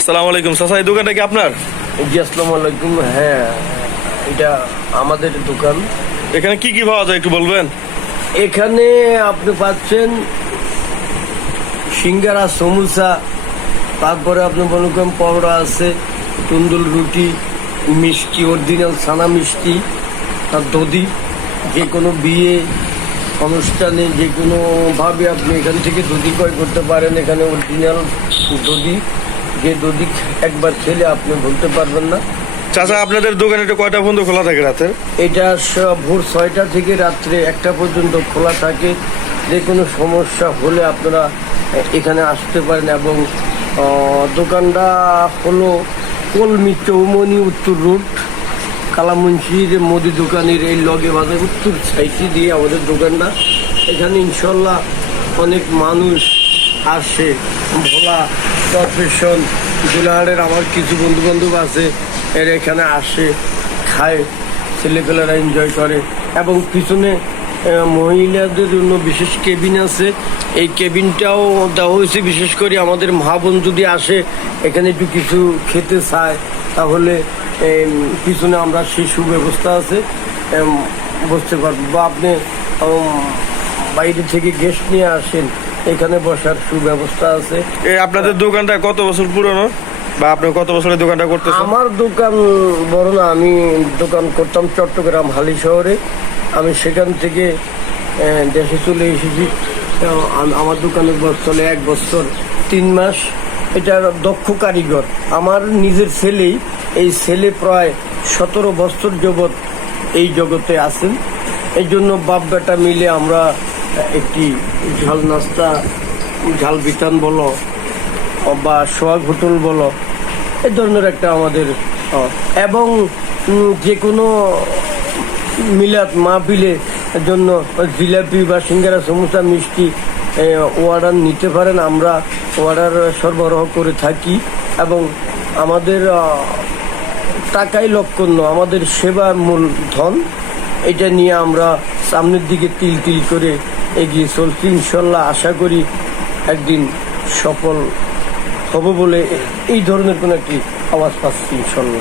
আসসালামু আলাইকুম চাচা, এই দোকানটা কি আপনার? জি আসসালামু আলাইকুম। হ্যাঁ, এটা আমাদের দোকান। এখানে কি কি পাওয়া যায় একটু বলবেন? এখানে আপনি পাচ্ছেন সিঙ্গারা, সমোসা, তারপরে আপনি মনে করেন পরোটা আছে, তন্দুর রুটি, মিষ্টি, অরিজিনাল ছানা মিষ্টি, আর দধি। যে কোনো বিয়ে অনুষ্ঠানে যে কোনোভাবে আপনি এখান থেকে দধি ক্রয় করতে পারেন। এখানে অরিজিনাল দধি, যে দধি একবার খেলে আপনি ভুলতে পারবেন না। চাচা, আপনাদের দোকানে এটা কয়টা পর্যন্ত খোলা থাকে রাতে? এটা ভোর 6টা থেকে রাত্রে 1টা পর্যন্ত খোলা থাকে। যে কোনো সমস্যা হলে আপনারা এখানে আসতে পারেন। এবং দোকানটা হলো কলমি চৌমনি উত্তর রোড, কালামুন্সির মুদি দোকানের এই লগে বাজার উত্তর সাইডে দিয়ে আমাদের দোকানটা। এখানে ইনশাল্লাহ অনেক মানুষ আসে। ভোলা কর্পোরেশন জুলাহাটের আমার কিছু বন্ধু বান্ধব আছে, এরা এখানে আসে, খায়, ছেলেপেলেরা এনজয় করে। এবং পিছনে মহিলাদের জন্য বিশেষ কেবিন আছে। এই কেবিনটাও দেওয়া হয়েছে বিশেষ করে আমাদের মা বোন যদি আসে এখানে একটু কিছু খেতে চায়, তাহলে পিছনে আমরা সেই সুব্যবস্থা আছে, বসতে পারবো। বা আপনি বাইরে থেকে গেস্ট নিয়ে আসেন, এখানে বসার সুব্যবস্থা আছে। আপনাদের দোকানটা কত বছর পুরনো, বা আপনি কত বছরের দোকানটা করতেছেন? আমার দোকান বড় না, আমি দোকান করতাম চট্টগ্রাম হালি শহরে। আমি সেখান থেকে দেশে চলে এসেছি। আমার দোকানের বয়স চলে 1 বছর 3 মাস। এটার দক্ষ কারিগর আমার নিজের ছেলেই। এই ছেলে প্রায় 17 বছর যাবৎ এই জগতে আছেন। এই জন্য বাপ বেটা মিলে আমরা একটি ঝাল নাস্তা, ঝাল বিতান বলো বা সোহাগ হোটেল বলো, এই ধরনের একটা আমাদের। এবং যে কোনো মিলাদ মাহফিলের জন্য জিলাপি বা সিঙ্গারা, সমোসা, মিষ্টি অর্ডার নিতে পারেন। আমরা অর্ডার সরবরাহ করে থাকি। এবং আমাদের টাকাই লক্ষণ, আমাদের সেবার মূল ধন। এটা নিয়ে আমরা সামনের দিকে তিল তিল করে এগিয়ে চলছি। ইনশাল্লাহ আশা করি একদিন সফল হব বলে এই ধরনের কোনো একটি আওয়াজ পাচ্ছি ইনশাল্লাহ।